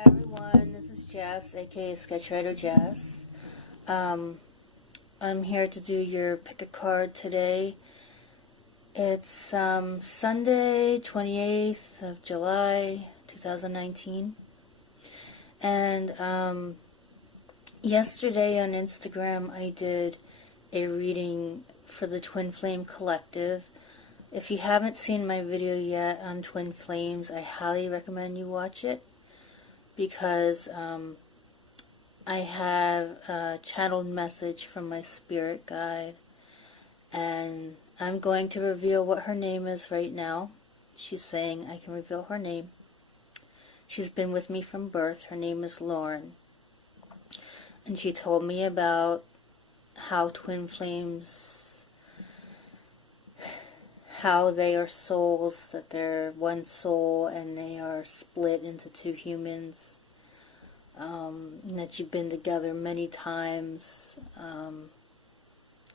Hi everyone, this is Jess, aka Sketchwriter Jess. I'm here to do your pick a card today. It's Sunday, 28th of July, 2019. And yesterday on Instagram I did a reading for the Twin Flame Collective. If you haven't seen my video yet on Twin Flames, I highly recommend you watch it, because I have a channeled message from my spirit guide, and I'm going to reveal what her name is right now. She's saying I can reveal her name. She's been with me from birth. Her name is Lauren, and she told me about how twin flames, how they are souls, that they're one soul and they are split into two humans, and that you've been together many times,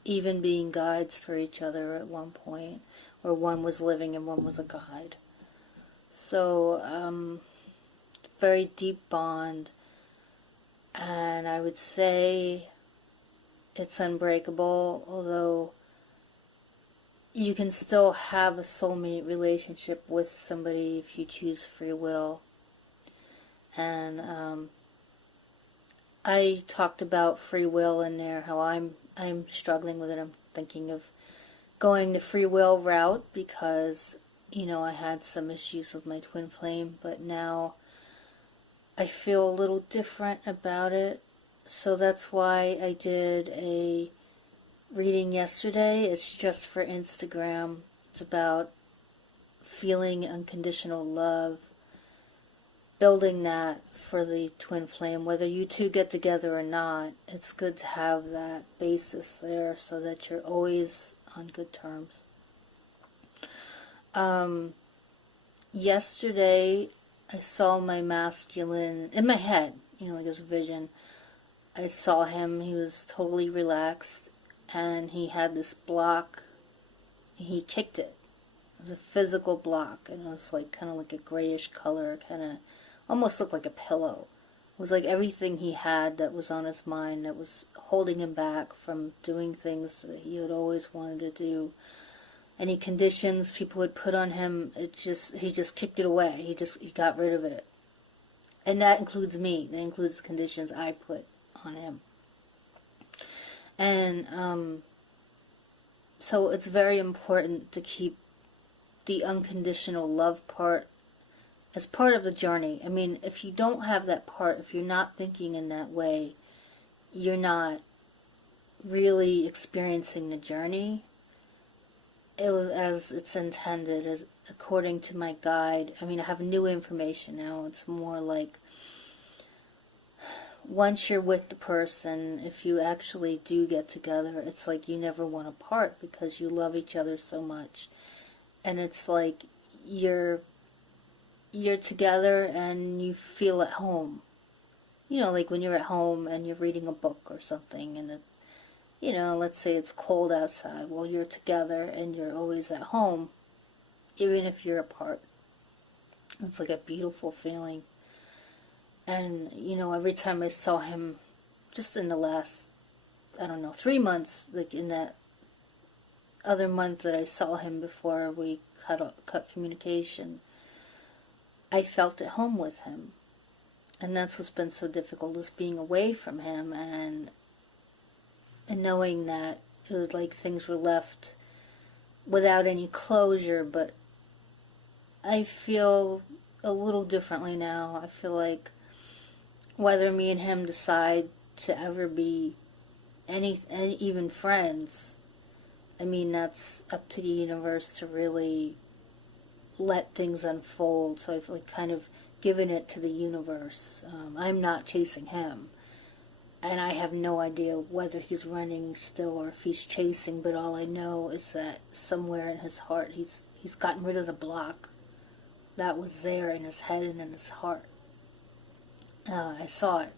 even being guides for each other at one point, or one was living and one was a guide. So, very deep bond, and I would say it's unbreakable, although you can still have a soulmate relationship with somebody if you choose free will. And I talked about free will in there, how I'm struggling with it. I'm thinking of going the free will route because, I had some issues with my twin flame, but now I feel a little different about it. So that's why I did a reading yesterday. It's just for Instagram. It's about feeling unconditional love, building that for the twin flame. Whether you two get together or not, it's good to have that basis there so that you're always on good terms. Yesterday I saw my masculine in my head, like it was a vision. I saw him. He was totally relaxed, and he had this block. He kicked it. It was a physical block, and it was kind of like a grayish color, kind of almost looked like a pillow. It was like everything he had that was on his mind that was holding him back from doing things that he had always wanted to do. Any conditions people would put on him, he just kicked it away. He got rid of it. And that includes me. That includes the conditions I put on him. And so it's very important to keep the unconditional love part as part of the journey. I mean, if you don't have that part, if you're not thinking in that way, you're not really experiencing the journey as it's intended, as according to my guide. I mean, I have new information now. It's more like, once you're with the person, if you actually do get together, it's like you never want to part because you love each other so much. And it's like you're together and you feel at home. Like when you're at home and you're reading a book or something, and let's say it's cold outside. Well, you're together and you're always at home, even if you're apart. It's like a beautiful feeling. And, every time I saw him, just in the last, 3 months, like in that other month that I saw him before we cut communication, I felt at home with him. And that's what's been so difficult, is being away from him and knowing that it was like things were left without any closure. But I feel a little differently now. I feel like whether me and him decide to ever be even friends, I mean, that's up to the universe to really let things unfold. So I've kind of given it to the universe. I'm not chasing him, and I have no idea whether he's running still or if he's chasing, but all I know is that somewhere in his heart he's gotten rid of the block that was there in his head and in his heart. I saw it.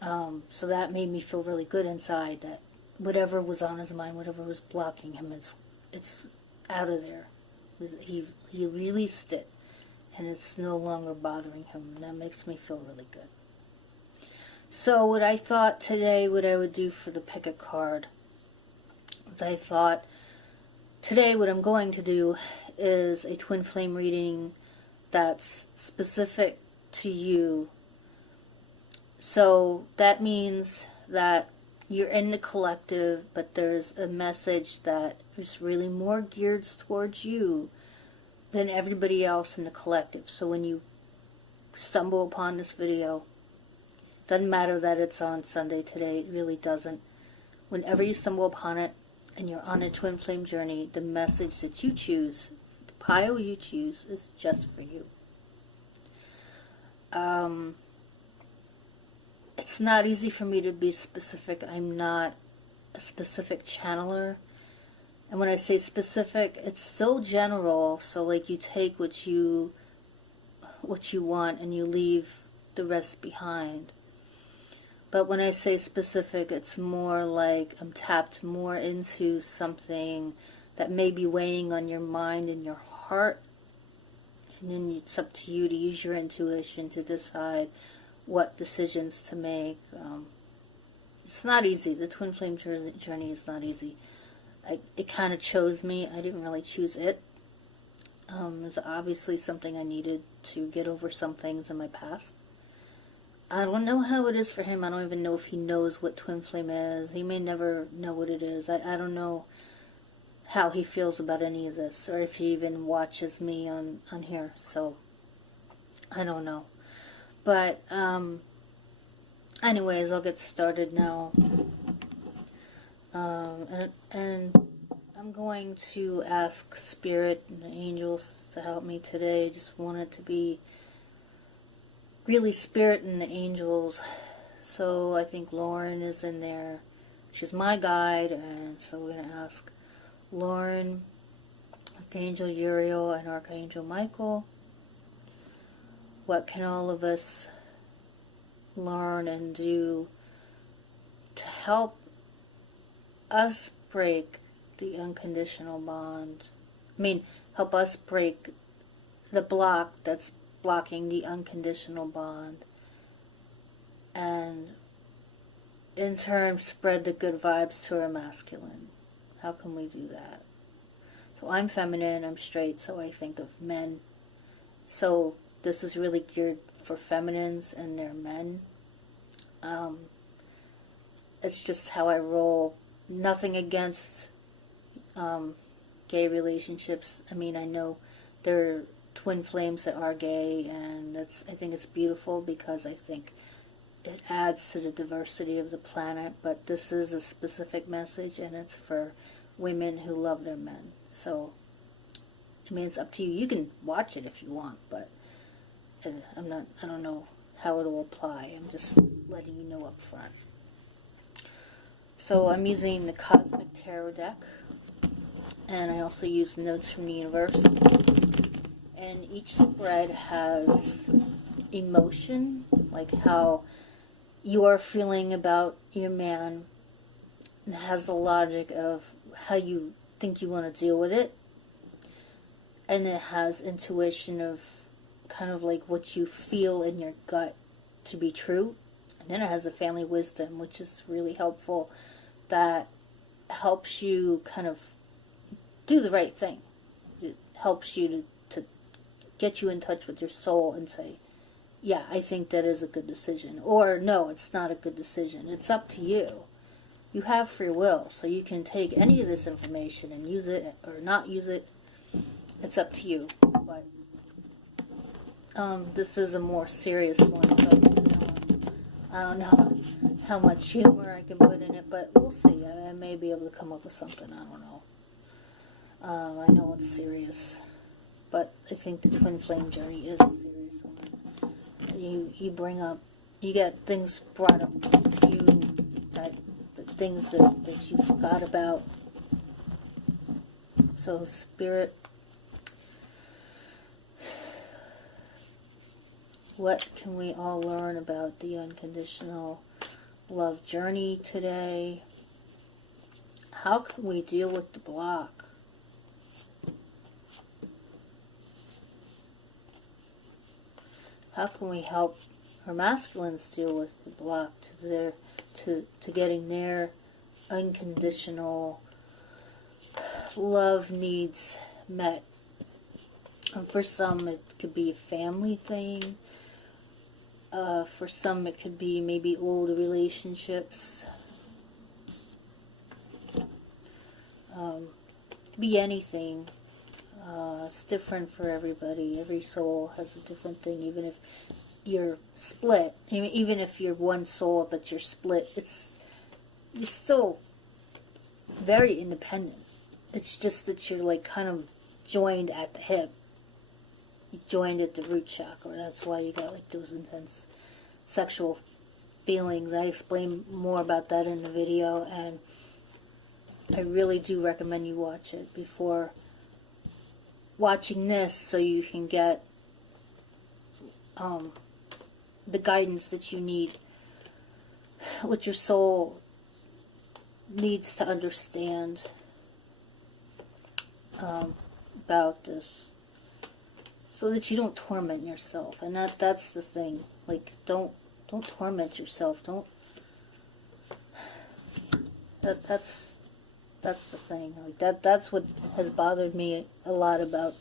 So that made me feel really good inside, that whatever was on his mind, whatever was blocking him, it's out of there. He released it, and it's no longer bothering him, and that makes me feel really good. So what I thought today, what I would do for the pick a card, is I thought today what I'm going to do is a twin flame reading that's specific to you. So that means that you're in the collective, but there's a message that is really more geared towards you than everybody else in the collective. So when you stumble upon this video, doesn't matter that it's on Sunday today, it really doesn't. Whenever you stumble upon it and you're on a twin flame journey, the message that you choose, the pile you choose, is just for you. It's not easy for me to be specific. I'm not a specific channeler. And when I say specific, it's still general. So like you take what you want and you leave the rest behind. But when I say specific, it's more like I'm tapped more into something that may be weighing on your mind and your heart. And then it's up to you to use your intuition to decide what decisions to make. It's not easy. The twin flame journey is not easy. It kind of chose me. I didn't really choose it. It's obviously something I needed to get over some things in my past. I don't know how it is for him. I don't even know if he knows what twin flame is. He may never know what it is. I don't know how he feels about any of this, or if he even watches me on here. So I don't know. But anyways, I'll get started now. And I'm going to ask Spirit and the angels to help me today. I just want it to be really Spirit and the angels. So I think Lauren is in there. She's my guide, and so we're going to ask Lauren, Archangel Uriel, and Archangel Michael. What can all of us learn and do to help us break the unconditional bond? Help us break the block that's blocking the unconditional bond, and in turn spread the good vibes to our masculine. How can we do that? So I'm feminine, I'm straight, so I think of men. So this is really geared for feminines and their men. It's just how I roll. Nothing against gay relationships. I know there are twin flames that are gay, and I think it's beautiful because I think it adds to the diversity of the planet. But this is a specific message, and it's for women who love their men. So it's up to you. You can watch it if you want, but I don't know how it will apply. I'm just letting you know up front. So I'm using the Cosmic Tarot deck, and I also use Notes from the Universe. And each spread has emotion, like how you are feeling about your man, and has the logic of how you think you want to deal with it. And it has intuition of kind of like what you feel in your gut to be true. And then it has the family wisdom, which is really helpful, that helps you kind of do the right thing. It helps you to get you in touch with your soul and say, yeah, I think that is a good decision. Or, no, it's not a good decision. It's up to you. You have free will, so you can take any of this information and use it or not use it. It's up to you. But this is a more serious one, so I don't know how much humor I can put in it, but we'll see. I may be able to come up with something. I don't know. I know it's serious, but I think the twin flame journey is a serious one. You get things brought up to you, things that you forgot about. So Spirit, what can we all learn about the unconditional love journey today? How can we deal with the block? how can we help our masculines deal with the block to getting their unconditional love needs met? And for some, it could be a family thing. For some, it could be maybe old relationships. It could be anything. It's different for everybody. Every soul has a different thing. Even if you're split, even if you're one soul but you're split, you're still very independent. It's just that you're like kind of joined at the hip. You joined at the root chakra. That's why you got like those intense sexual feelings. I explain more about that in the video, and I really do recommend you watch it before watching this, so you can get the guidance that you need, what your soul needs to understand about this, so that you don't torment yourself. And that's the thing. Like, don't torment yourself. That's the thing. Like that's what has bothered me a lot about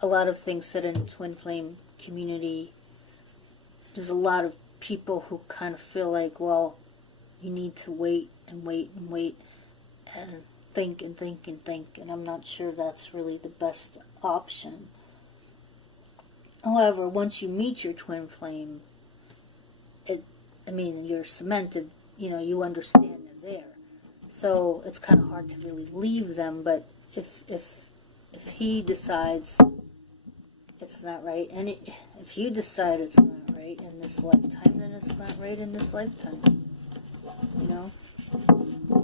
a lot of things said in the twin flame community. There's a lot of people who kind of feel like, well, you need to wait and wait and wait and think and think and think, and I'm not sure that's really the best option. However, once you meet your twin flame, you're cemented, you understand they're there. So it's kind of hard to really leave them, but if he decides it's not right, and if you decide it's not right in this lifetime, then it's not right in this lifetime.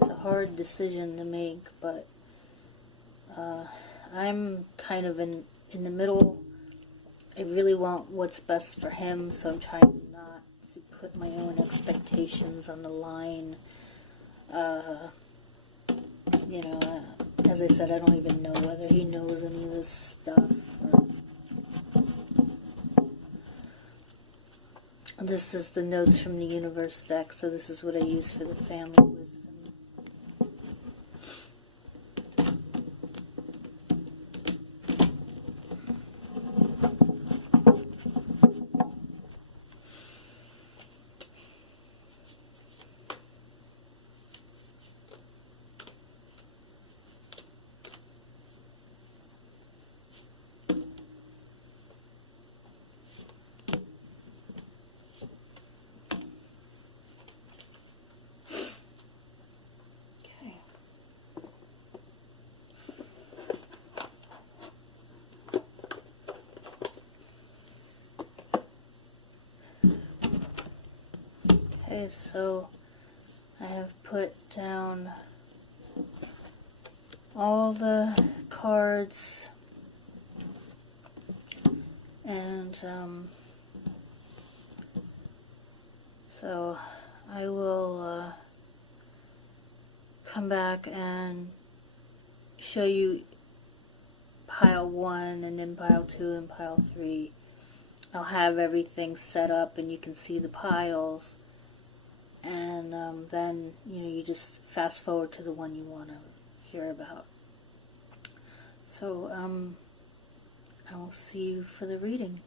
It's a hard decision to make, but I'm kind of in the middle. I really want what's best for him, so I'm trying not to put my own expectations on the line. As I said, I don't even know whether he knows any of this stuff. This is the notes from the universe deck, so this is what I use for the family wisdom. Okay, so I have put down all the cards, and so I will come back and show you pile 1 and then pile 2 and pile 3. I'll have everything set up and you can see the piles, and then you just fast forward to the one you want to hear about. So I will see you for the reading.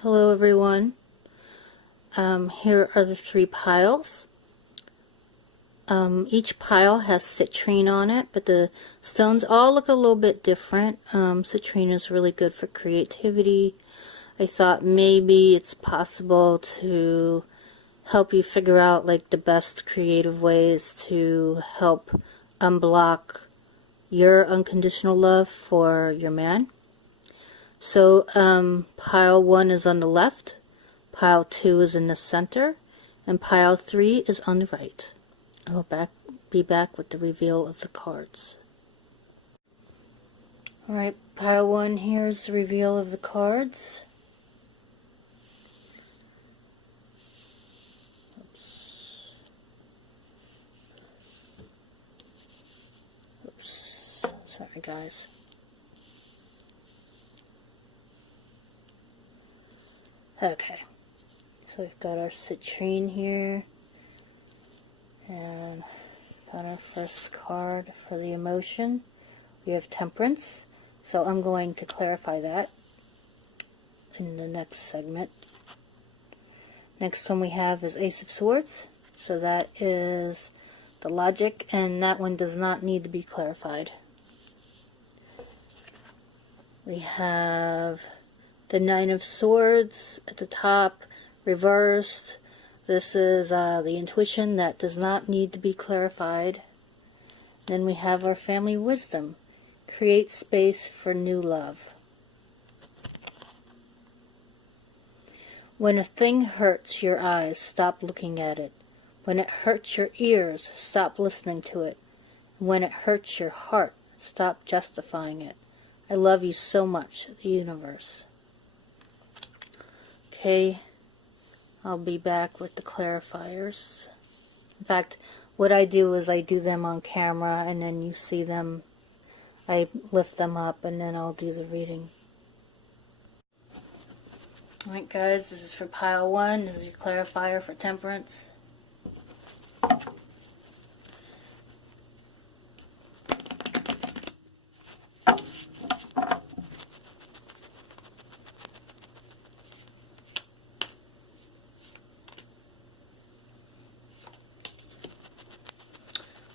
Hello everyone. Here are the 3 piles. Each pile has citrine on it, but the stones all look a little bit different. Citrine is really good for creativity. I thought maybe it's possible to help you figure out like the best creative ways to help unblock your unconditional love for your man. So pile 1 is on the left, pile 2 is in the center, and pile 3 is on the right. I'll be back with the reveal of the cards. Alright, pile 1, here's the reveal of the cards. Oops, sorry guys. Okay, so we've got our citrine here, and got our first card for the emotion. We have temperance, so I'm going to clarify that in the next segment. Next one we have is Ace of Swords, so that is the logic, and that one does not need to be clarified. We have the Nine of Swords at the top, reversed. This is the intuition that does not need to be clarified. Then we have our family wisdom. Create space for new love. When a thing hurts your eyes, stop looking at it. When it hurts your ears, stop listening to it. When it hurts your heart, stop justifying it. I love you so much, the universe. Okay, I'll be back with the clarifiers. In fact, what I do is I do them on camera, and then you see them. I lift them up, and then I'll do the reading. Alright guys, this is for pile 1. This is your clarifier for temperance.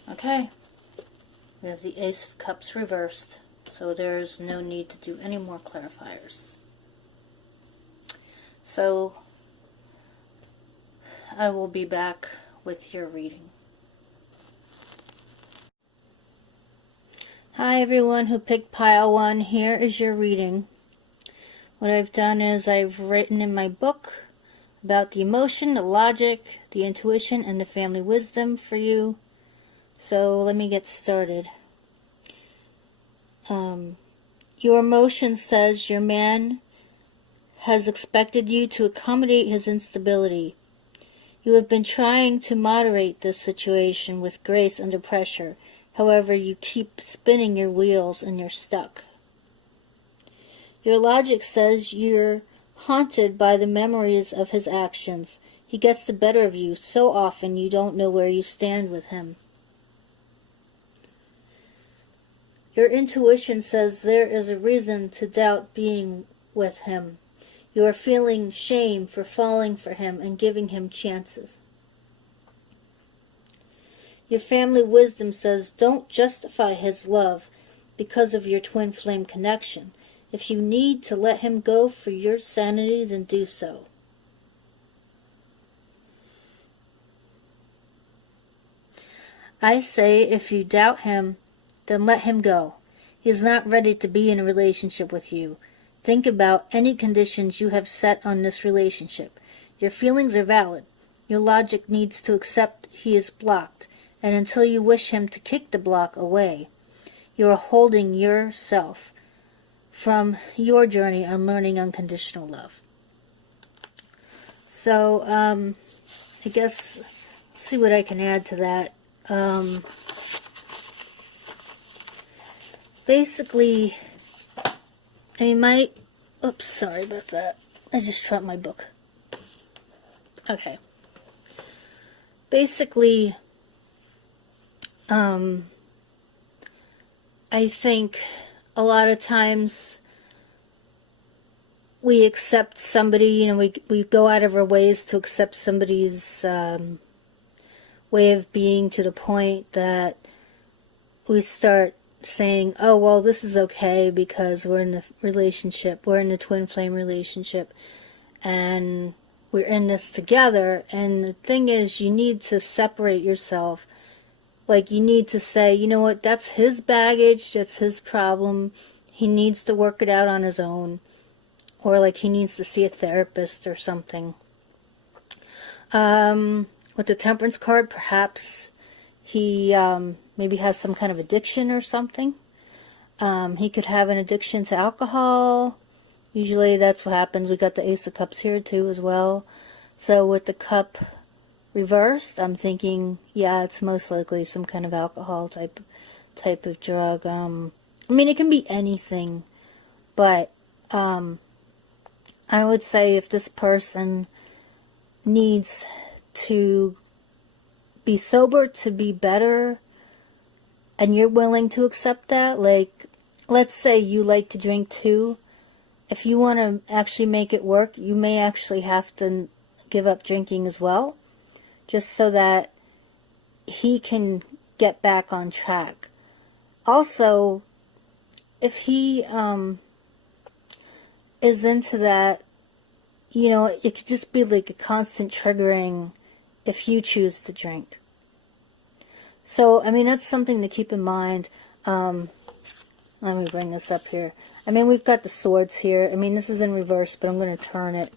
Okay, we have the Ace of Cups reversed, so there's no need to do any more clarifiers. So, I will be back with your reading. Hi everyone who picked pile 1, here is your reading. What I've done is I've written in my book about the emotion, the logic, the intuition, and the family wisdom for you. So let me get started. Your emotion says your man has expected you to accommodate his instability. You have been trying to moderate this situation with grace under pressure. However, you keep spinning your wheels and you're stuck. Your logic says you're haunted by the memories of his actions. He gets the better of you so often you don't know where you stand with him. Your intuition says there is a reason to doubt being with him. You are feeling shame for falling for him and giving him chances. Your family wisdom says don't justify his love because of your twin flame connection. If you need to let him go for your sanity, then do so. I say if you doubt him, then let him go. He is not ready to be in a relationship with you. Think about any conditions you have set on this relationship. Your feelings are valid. Your logic needs to accept he is blocked, and until you wish him to kick the block away, you are holding yourself from your journey on learning unconditional love. So, I guess, let's see what I can add to that. Basically, I mean, oops, sorry about that. I just dropped my book. Okay. Basically, I think a lot of times we accept somebody, we go out of our ways to accept somebody's way of being to the point that we start saying, oh, well, this is okay because we're in the relationship, we're in the twin flame relationship, and we're in this together. And the thing is, you need to separate yourself. Like, you need to say, you know what, that's his baggage, that's his problem, he needs to work it out on his own, or like he needs to see a therapist or something. With the temperance card, perhaps he maybe has some kind of addiction or something. He could have an addiction to alcohol. Usually that's what happens. We got the Ace of Cups here too as well. So with the cup reversed, I'm thinking, yeah, it's most likely some kind of alcohol type of drug. I mean, it can be anything, but I I would say if this person needs to be sober to be better, and you're willing to accept that, like, let's say you like to drink too. If you want to actually make it work, you may actually have to give up drinking as well, just so that he can get back on track. Also, if he is into that, you know, it could just be like a constant triggering if you choose to drink. So, I mean, that's something to keep in mind. Let me bring this up here. I mean, we've got the swords here. I mean, this is in reverse, but I'm going to turn it.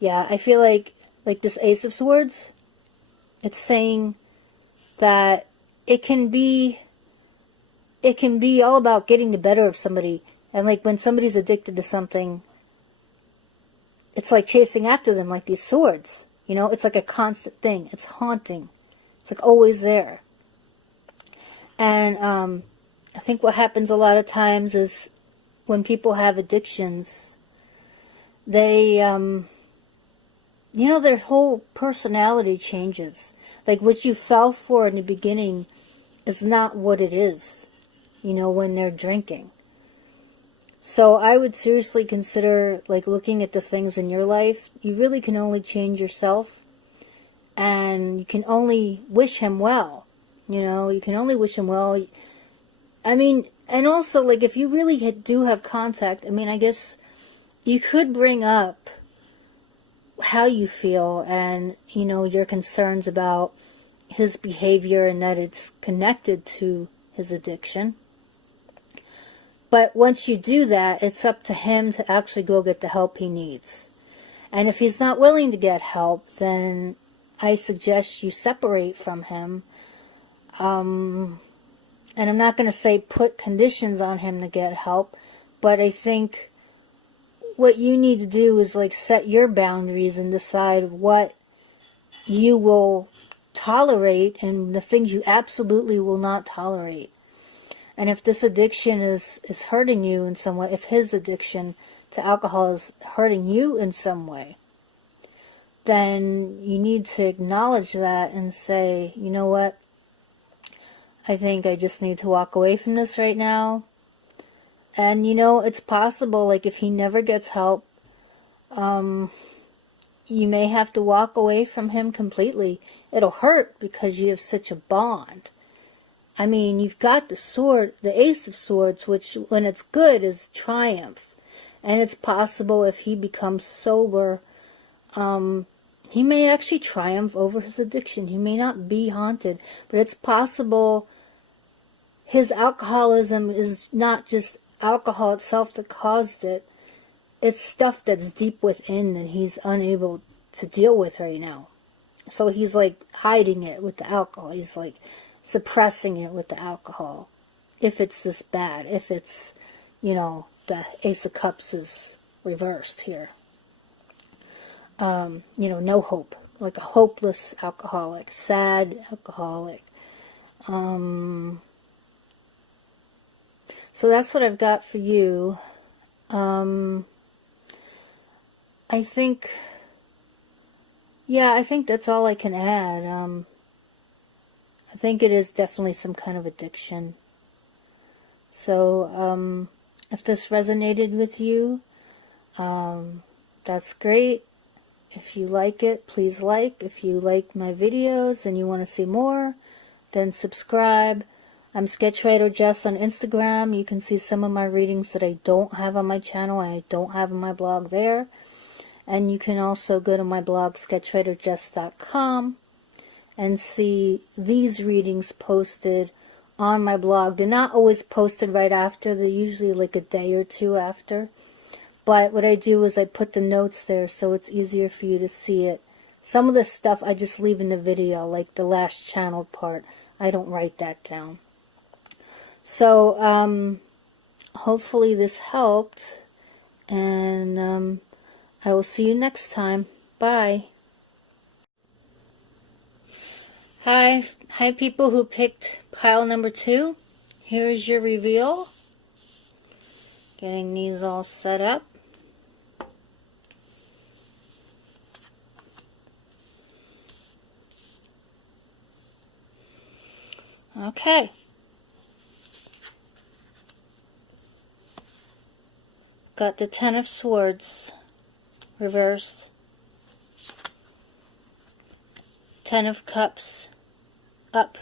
Yeah, I feel like this Ace of Swords, it's saying that it can be all about getting the better of somebody. And like when somebody's addicted to something, it's like chasing after them like these swords. You know, it's like a constant thing. It's haunting. It's like always there. And I think what happens a lot of times is when people have addictions, they, you know, their whole personality changes. Like what you fell for in the beginning is not what it is, you know, when they're drinking. So I would seriously consider, like, looking at the things in your life. You really can only change yourself, and you can only wish him well. You know, you can only wish him well. I mean, and also, like, if you really do have contact, I mean, I guess you could bring up how you feel and, you know, your concerns about his behavior and that it's connected to his addiction. But once you do that, it's up to him to actually go get the help he needs. And if he's not willing to get help, then I suggest you separate from him. And I'm not going to say put conditions on him to get help, but I think what you need to do is like set your boundaries and decide what you will tolerate and the things you absolutely will not tolerate. And if this addiction is hurting you in some way, if his addiction to alcohol is hurting you in some way, then you need to acknowledge that and say, you know what, I think I just need to walk away from this right now. And, you know, it's possible, like, if he never gets help, you may have to walk away from him completely. It'll hurt because you have such a bond. I mean, you've got the sword, the Ace of Swords, which, when it's good, is triumph. And it's possible if he becomes sober, he may actually triumph over his addiction. He may not be haunted, but it's possible his alcoholism is not just alcohol itself that caused it. It's stuff that's deep within that he's unable to deal with right now. So he's like hiding it with the alcohol. He's like suppressing it with the alcohol. If it's this bad. If it's, you know, the Ace of Cups is reversed here. You know, no hope. Like a hopeless alcoholic. Sad alcoholic. So that's what I've got for you. I think, yeah, I think that's all I can add. I think it is definitely some kind of addiction. So, if this resonated with you, that's great. If you like it, please like. If you like my videos and you want to see more, then subscribe. I'm Sketchwriter Jess on Instagram. You can see some of my readings that I don't have on my channel and I don't have on my blog there. And you can also go to my blog, sketchwriterjess.com, and see these readings posted on my blog. They're not always posted right after. They're usually like a day or two after. But what I do is I put the notes there so it's easier for you to see it. Some of the stuff I just leave in the video, like the last channel part. I don't write that down. So, hopefully this helped. And I will see you next time. Bye. Hi people who picked pile number 2. Here is your reveal. Getting these all set up. Okay. Got the Ten of Swords reversed. Ten of Cups up.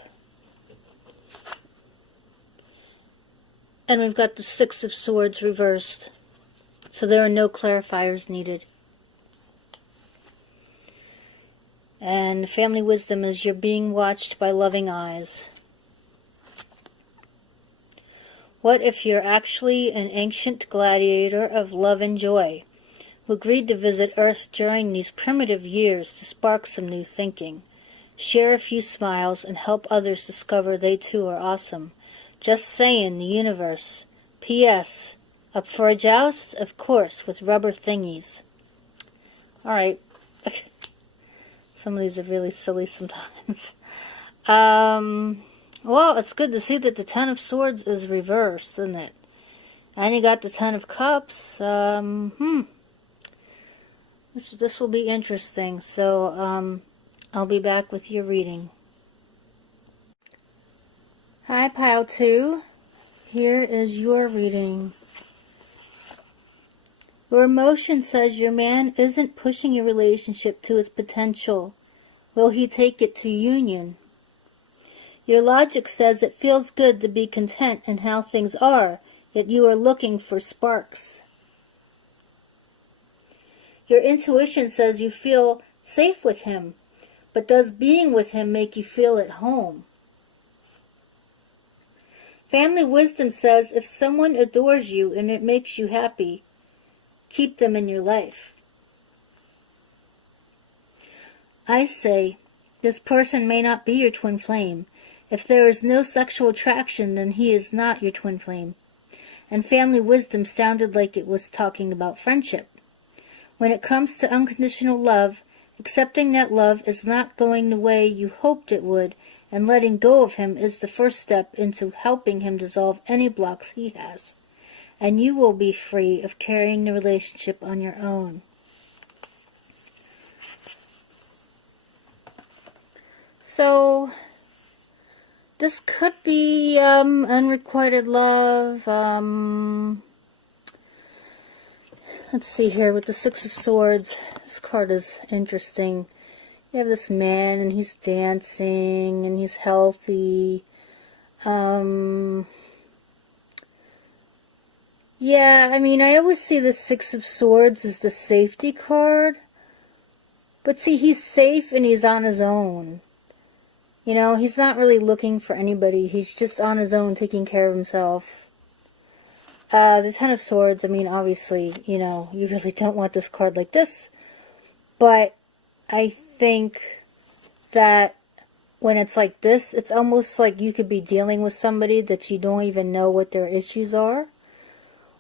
And we've got the Six of Swords reversed. So there are no clarifiers needed. And family wisdom is you're being watched by loving eyes. What if you're actually an ancient gladiator of love and joy, who agreed to visit Earth during these primitive years to spark some new thinking, share a few smiles, and help others discover they too are awesome? Just saying, the universe. P.S. Up for a joust? Of course, with rubber thingies. Alright. Some of these are really silly sometimes. Well, it's good to see that the Ten of Swords is reversed, isn't it? And you got the Ten of Cups. This will be interesting. So, I'll be back with your reading. Hi, Pile 2. Here is your reading. Your emotion says your man isn't pushing your relationship to its potential. Will he take it to union? Your logic says it feels good to be content in how things are, yet you are looking for sparks. Your intuition says you feel safe with him, but does being with him make you feel at home? Family wisdom says if someone adores you and it makes you happy, keep them in your life. I say, this person may not be your twin flame. If there is no sexual attraction, then he is not your twin flame. And family wisdom sounded like it was talking about friendship. When it comes to unconditional love, accepting that love is not going the way you hoped it would, and letting go of him is the first step into helping him dissolve any blocks he has. And you will be free of carrying the relationship on your own. So, this could be unrequited love. Let's see here with the Six of Swords. This card is interesting. You have this man and he's dancing and he's healthy. Yeah, I mean, I always see the Six of Swords as the safety card. But see, he's safe and he's on his own. You know, he's not really looking for anybody. He's just on his own, taking care of himself. The Ten of Swords, I mean, obviously, you know, you really don't want this card like this. But I think that when it's like this, it's almost like you could be dealing with somebody that you don't even know what their issues are.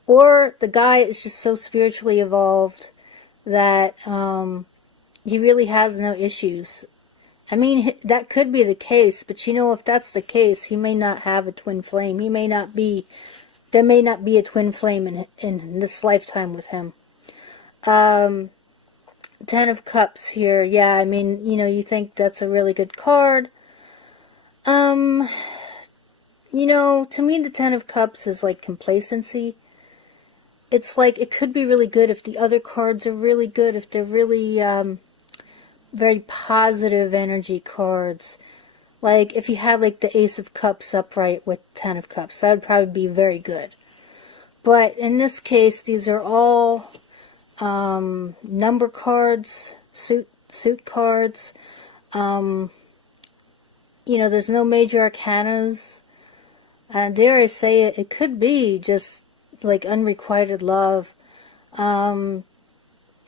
Or the guy is just so spiritually evolved that he really has no issues. I mean, that could be the case, but you know, if that's the case, he may not have a twin flame. He may not be, there may not be a twin flame in this lifetime with him. Ten of Cups here. Yeah, I mean, you know, you think that's a really good card. You know, to me, the Ten of Cups is like complacency. It's like, it could be really good if the other cards are really good, if they're really, very positive energy cards. Like, if you had, like, the Ace of Cups upright with Ten of Cups, that would probably be very good. But in this case, these are all number cards, suit cards. You know, there's no major arcanas. Dare I say it, it could be just, like, unrequited love.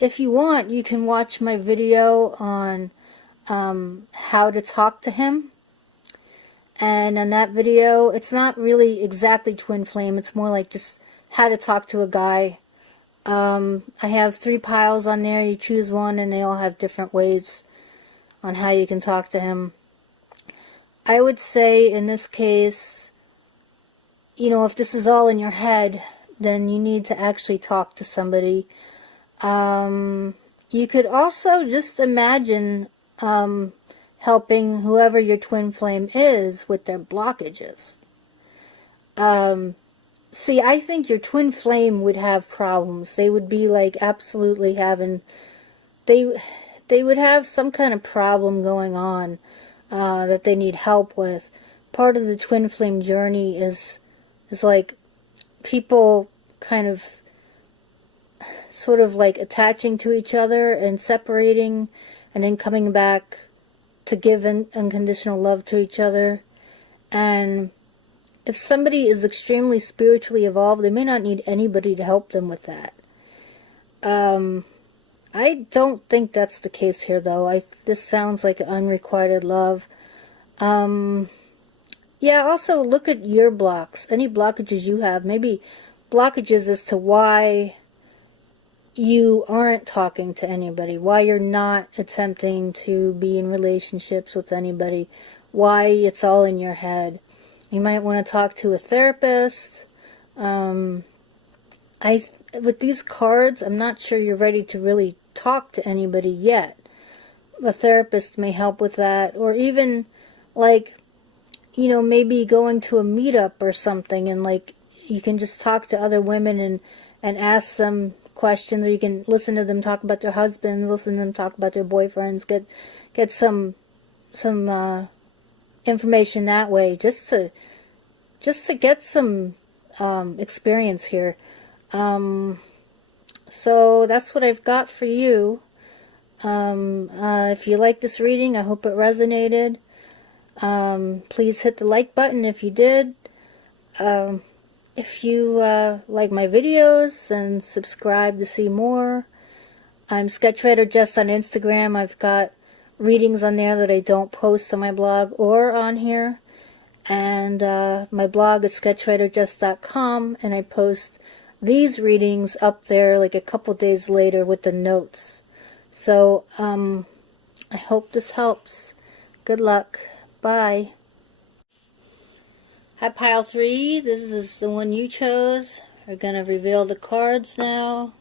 If you want, you can watch my video on how to talk to him. And on that video, it's not really exactly twin flame. It's more like just how to talk to a guy. I have 3 piles on there. You choose one, and they all have different ways on how you can talk to him. I would say, in this case, you know, if this is all in your head, then you need to actually talk to somebody. You could also just imagine helping whoever your twin flame is with their blockages. See, I think your twin flame would have problems. They would be like absolutely having, they would have some kind of problem going on that they need help with. Part of the twin flame journey is like people kind of sort of like attaching to each other and separating and then coming back to give unconditional love to each other. And if somebody is extremely spiritually evolved, they may not need anybody to help them with that. I don't think that's the case here, though. This sounds like unrequited love. Yeah, also look at your blocks. Any blockages you have. Maybe blockages as to why you aren't talking to anybody. Why you're not attempting to be in relationships with anybody. Why it's all in your head. You might want to talk to a therapist. With these cards, I'm not sure you're ready to really talk to anybody yet. A therapist may help with that. Or even, like, you know, maybe going to a meetup or something, and, like, you can just talk to other women and ask them questions, or you can listen to them talk about their husbands, listen to them talk about their boyfriends, get some information that way, just to get some experience here. So that's what I've got for you. If you like this reading, I hope it resonated. Please hit the like button if you did. If you like my videos, then subscribe to see more. I'm Sketchwriter Jess on Instagram. I've got readings on there that I don't post on my blog or on here. And my blog is sketchwriterjess.com, and I post these readings up there like a couple days later with the notes. So I hope this helps. Good luck. Bye. Hi, Pile 3. This is the one you chose. We're going to reveal the cards now.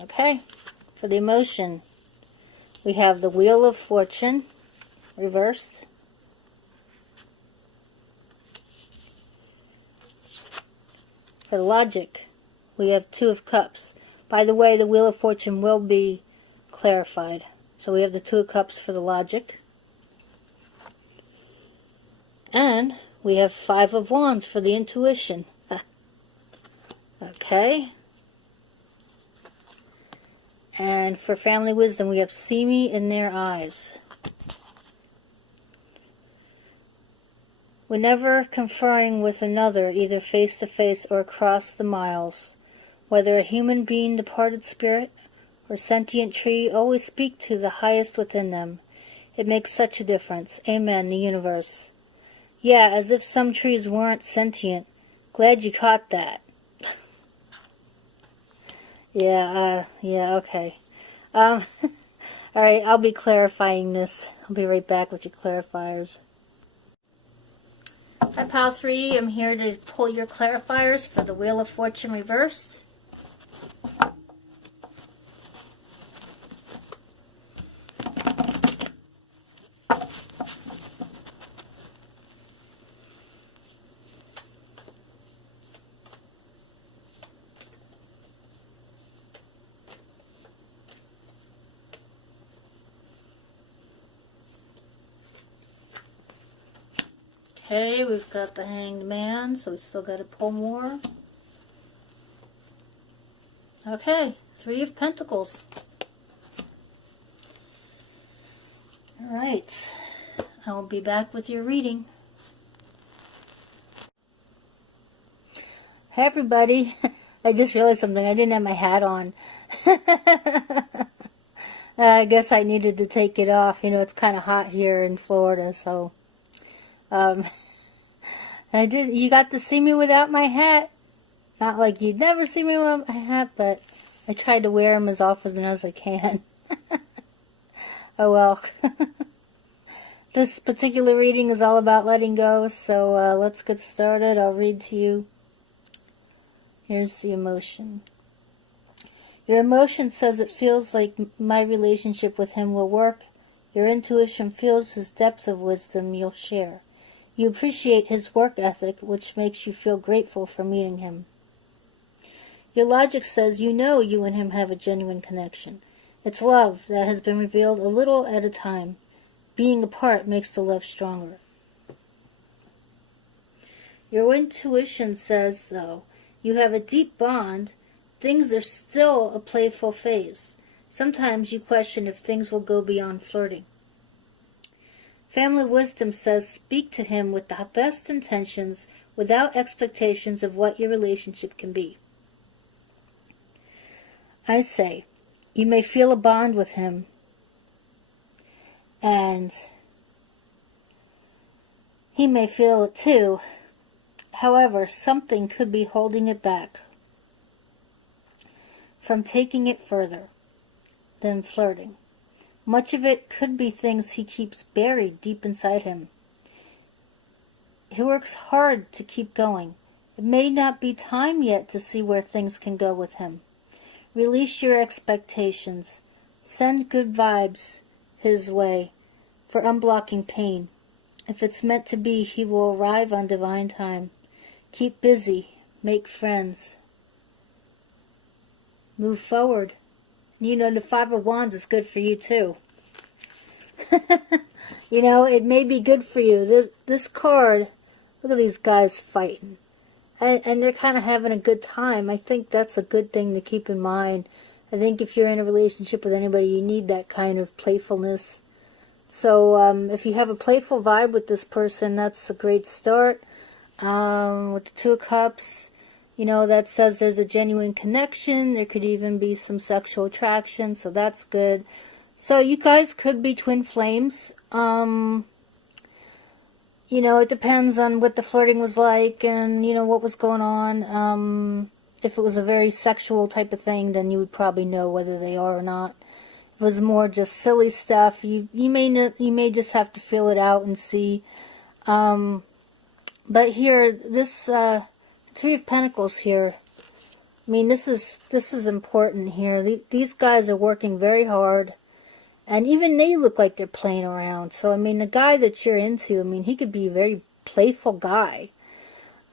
Okay. For the emotion, we have the Wheel of Fortune reversed. For logic, we have Two of Cups. By the way, the Wheel of Fortune will be clarified. So we have the Two of Cups for the logic. And we have Five of Wands for the intuition. Okay. And for family wisdom, we have See Me in Their Eyes. Whenever conferring with another, either face-to-face or across the miles, whether a human being, departed spirit, or sentient tree, always speak to the highest within them. It makes such a difference. Amen, the universe. Yeah, as if some trees weren't sentient. Glad you caught that. Yeah, okay. Alright, I'll be clarifying this. I'll be right back with your clarifiers. Hi, Pile 3. I'm here to pull your clarifiers for the Wheel of Fortune reversed. Okay, we've got the Hanged Man, so we still got to pull more. Okay, Three of Pentacles. Alright, I will be back with your reading. Hey everybody, I just realized something. I didn't have my hat on. I guess I needed to take it off. You know, it's kind of hot here in Florida, so... you got to see me without my hat. Not like you'd never see me without my hat, but I tried to wear them as often as I can. Oh well. This particular reading is all about letting go, so let's get started. I'll read to you. Here's the emotion. Your emotion says it feels like my relationship with him will work. Your intuition feels his depth of wisdom you'll share. You appreciate his work ethic, which makes you feel grateful for meeting him. Your logic says you know you and him have a genuine connection. It's love that has been revealed a little at a time. Being apart makes the love stronger. Your intuition says, though, you have a deep bond. Things are still a playful phase. Sometimes you question if things will go beyond flirting. Family wisdom says speak to him with the best intentions without expectations of what your relationship can be. I say, you may feel a bond with him, and he may feel it too. However, something could be holding it back from taking it further than flirting. Much of it could be things he keeps buried deep inside him. He works hard to keep going. It may not be time yet to see where things can go with him. Release your expectations. Send good vibes his way for unblocking pain. If it's meant to be, he will arrive on divine time. Keep busy. Make friends. Move forward. You know, the Five of Wands is good for you too. You know, it may be good for you. This card, look at these guys fighting. And they're kind of having a good time. I think that's a good thing to keep in mind. I think if you're in a relationship with anybody, you need that kind of playfulness. So if you have a playful vibe with this person, that's a great start. With the Two of Cups, you know, that says there's a genuine connection. There could even be some sexual attraction, so that's good. So you guys could be twin flames. You know, it depends on what the flirting was like and, you know, what was going on. If it was a very sexual type of thing, then you would probably know whether they are or not. If it was more just silly stuff, you may just have to feel it out and see. But here, this Three of Pentacles here, I mean, this is important here. These guys are working very hard. And even they look like they're playing around. So, I mean, the guy that you're into, I mean, he could be a very playful guy.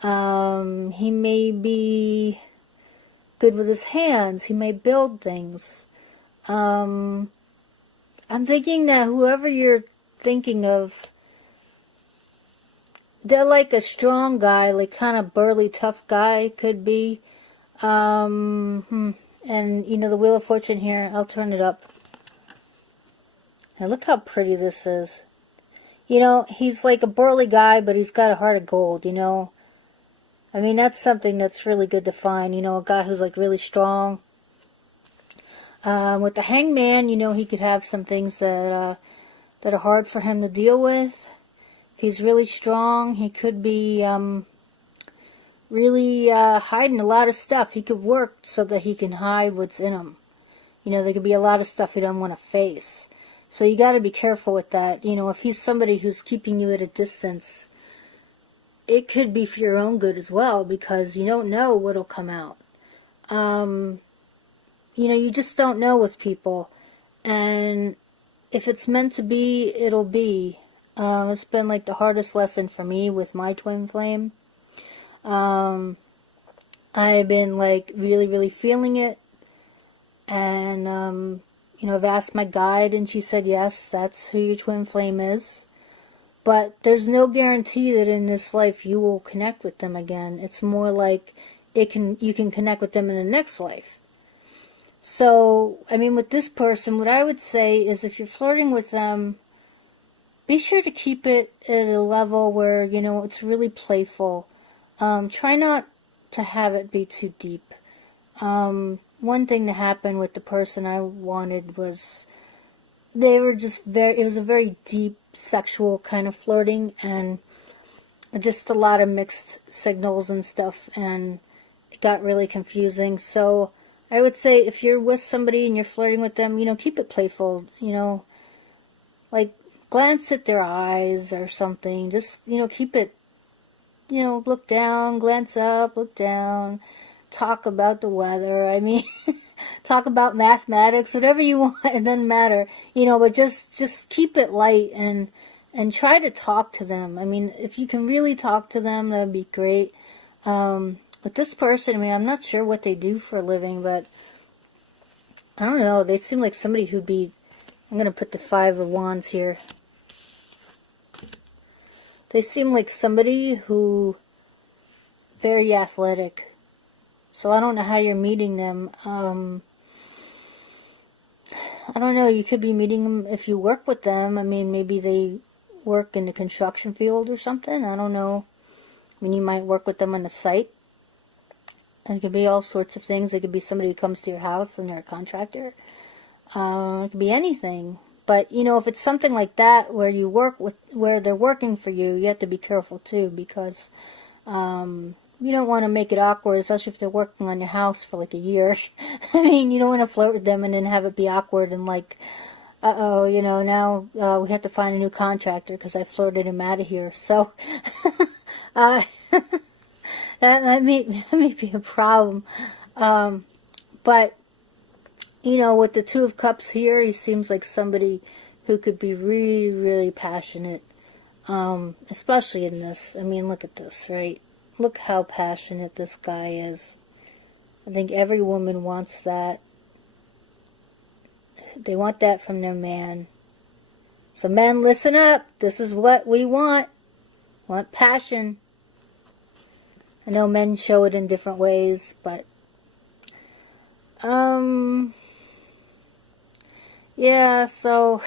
He may be good with his hands. He may build things. I'm thinking that whoever you're thinking of, they're like a strong guy, like kind of burly, tough guy, could be. And, you know, the Wheel of Fortune here, I'll turn it up. Now look how pretty this is. You know, he's like a burly guy, but he's got a heart of gold, you know. I mean, that's something that's really good to find, you know, a guy who's like really strong. With the Hangman, you know, he could have some things that are hard for him to deal with. If he's really strong, he could be really hiding a lot of stuff. He could work so that he can hide what's in him. You know, there could be a lot of stuff he doesn't want to face. So you got to be careful with that. You know, if he's somebody who's keeping you at a distance, it could be for your own good as well, because you don't know what'll come out. You know, you just don't know with people. And if it's meant to be, it'll be. It's been like the hardest lesson for me with my twin flame. I've been like really, really feeling it. And, you know, I've asked my guide and she said, yes, that's who your twin flame is. But there's no guarantee that in this life you will connect with them again. It's more like you can connect with them in the next life. So, I mean, with this person, what I would say is if you're flirting with them, be sure to keep it at a level where, you know, it's really playful. Try not to have it be too deep. One thing that happened with the person I wanted was they were just it was a very deep sexual kind of flirting and just a lot of mixed signals and stuff, and it got really confusing. So I would say if you're with somebody and you're flirting with them, you know, keep it playful, you know, like glance at their eyes or something. Just, keep it, look down, glance up, look down, talk about the weather. I mean, talk about mathematics, whatever you want. It doesn't matter, but just keep it light and try to talk to them. I mean, if you can really talk to them, that would be great. But this person, I mean, I'm not sure what they do for a living, but I don't know. They seem like somebody who'd be, I'm going to put the Five of Wands here. They seem like somebody who, very athletic. So I don't know how you're meeting them. I don't know. You could be meeting them if you work with them. I mean, maybe they work in the construction field or something. I don't know. I mean, you might work with them on the site. And it could be all sorts of things. It could be somebody who comes to your house and they're a contractor. It could be anything. But, if it's something like that where you work with, where they're working for you, you have to be careful too, because you don't want to make it awkward, especially if they're working on your house for like a year. I mean, you don't want to flirt with them and then have it be awkward and like, uh-oh, now we have to find a new contractor because I flirted him out of here. So, that may be a problem. But, with the Two of Cups here, he seems like somebody who could be really, really passionate. Especially in this. I mean, look at this, right? Look how passionate this guy is. I think every woman wants that. They want that from their man. So men, listen up. This is what we want. Want passion. I know men show it in different ways, but yeah, so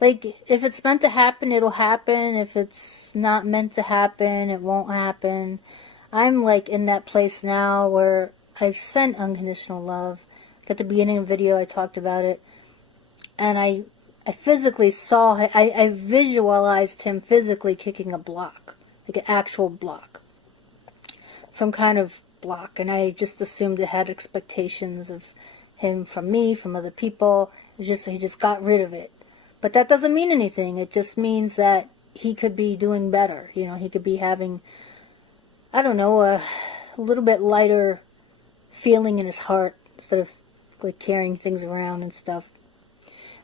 like if it's meant to happen, it'll happen. If it's not meant to happen, it won't happen. I'm like in that place now where I've sent unconditional love. At the beginning of the video I talked about it. And I physically saw, I visualized him physically kicking a block. Like an actual block. Some kind of block. And I just assumed it had expectations of him from me, from other people. It was just he just got rid of it. But that doesn't mean anything. It just means that he could be doing better. He could be having, I don't know, a little bit lighter feeling in his heart instead of like carrying things around and stuff.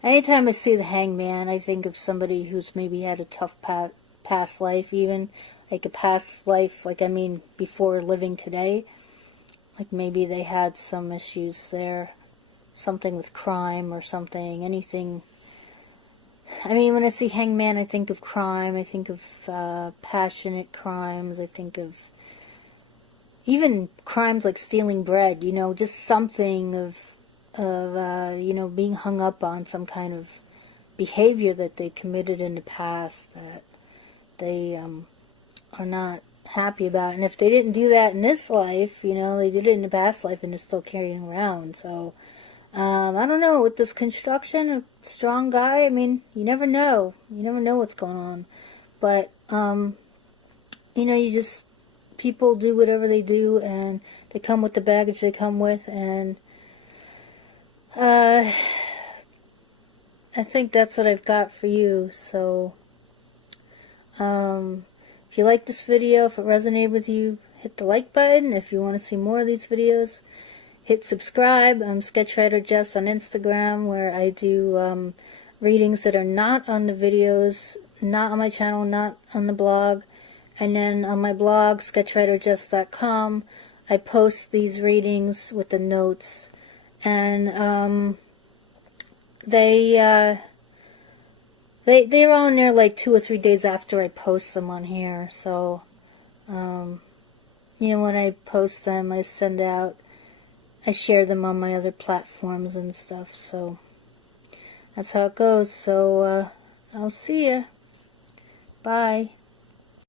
Anytime I see the Hangman, I think of somebody who's maybe had a tough past life, even like a past life, like I mean before living today. Like maybe they had some issues there, something with crime or something, anything. I mean, when I see Hangman, I think of crime, I think of passionate crimes, I think of even crimes like stealing bread, just something of being hung up on some kind of behavior that they committed in the past that they are not happy about. And if they didn't do that in this life, they did it in the past life and they're still carrying around. So, I don't know, with this construction, a strong guy, I mean, you never know. You never know what's going on. But, people do whatever they do and they come with the baggage they come with, and I think that's what I've got for you. So, if you like this video, if it resonated with you, hit the like button. If you want to see more of these videos, hit subscribe. I'm Sketchwriter Jess on Instagram, where I do readings that are not on the videos, not on my channel, not on the blog. And then on my blog, sketchwriterjess.com, I post these readings with the notes. And they're on there like 2 or 3 days after I post them on here. So, when I post them, I share them on my other platforms and stuff. So, that's how it goes. So, I'll see ya. Bye.